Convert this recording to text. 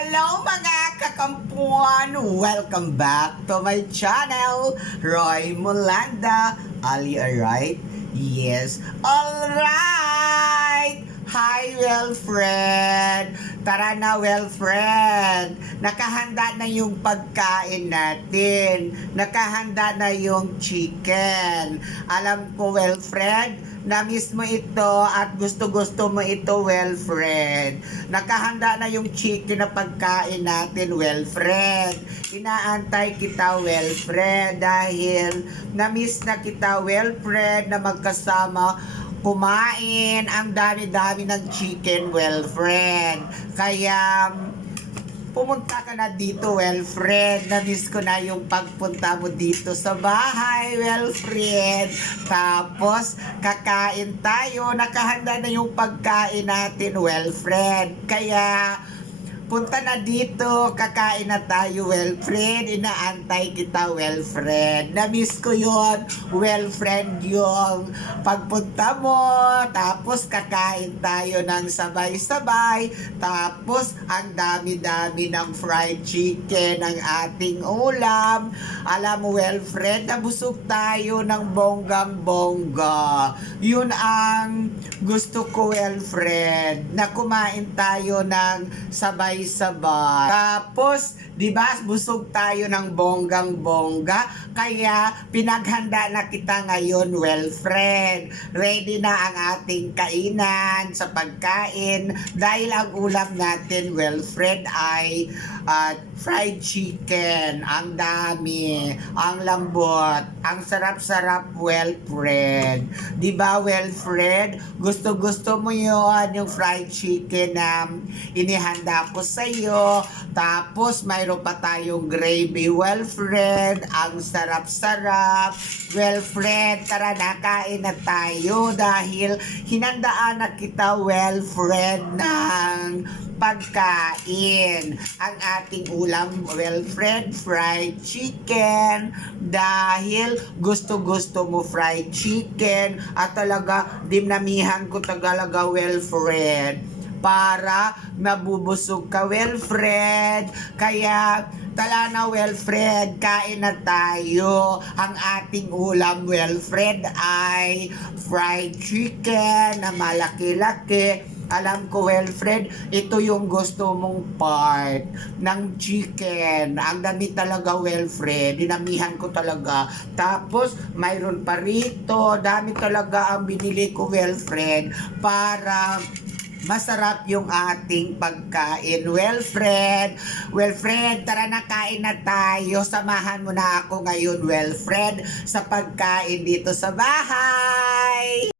Hello mga kakampuan! Welcome back to my channel, Roy Molanda. Ali, alright? Yes, alright! Hi, Wilfred! Tara na, Wilfred! Nakahanda na yung pagkain natin. Nakahanda na yung chicken. Alam ko, Wilfred, na-miss mo ito at gusto-gusto mo ito, Wilfred. Nakahanda na yung chicken na pagkain natin, Wilfred. Inaantay kita, Wilfred, dahil na-miss na kita, Wilfred, na magkasama kumain. Ang dami-dami ng chicken, Wilfred. Kaya pumunta ka na dito, Wilfred. Na-miss ko na yung pagpunta mo dito sa bahay, Wilfred. Tapos, kakain tayo. Nakahanda na yung pagkain natin, Wilfred. Kaya, punta na dito, kakain na tayo, Wilfred. Inaantay kita, Wilfred. Na-miss ko yon, Wilfred, yung pagpunta mo. Tapos kakain tayo ng sabay-sabay. Tapos ang dami-dami ng fried chicken ang ating ulam. Alam mo, Wilfred, nabusog tayo ng bonggang-bongga. Yun ang gusto ko, Wilfred, na kumain tayo ng sabay-sabay. Tapos, di ba, busog tayo ng bonggang-bongga, kaya pinaghanda na kita ngayon, Wilfred. Ready na ang ating kainan sa pagkain dahil ang ulam natin, Wilfred, ay fried chicken. Ang dami, ang lambot, ang sarap-sarap, Wilfred. Di ba, Wilfred? Gusto-gusto mo yun, yung fried chicken na inihanda ko sa'yo. Tapos, mayroon pa tayong gravy, Wilfred. Ang sarap-sarap. Wilfred, tara na, kain na tayo dahil hinandaan na kita, Wilfred, ng pagkain. Ang ating ulam, Wilfred, fried chicken. Dahil gusto-gusto mo fried chicken at talaga dinamihan ko talaga, Wilfred, para mabubusog ka, Wilfred. Kaya tala na, Wilfred, kain na tayo. Ang ating ulam, Wilfred, ay fried chicken na malaki-laki. Alam ko, Wilfred, ito yung gusto mong part ng chicken. Ang dami talaga, Wilfred. Dinamihan ko talaga. Tapos, mayroon pa rito. Dami talaga ang binili ko, Wilfred, para masarap yung ating pagkain, Wilfred. Wilfred, tara na, kain na tayo. Samahan mo na ako ngayon, Wilfred, sa pagkain dito sa bahay.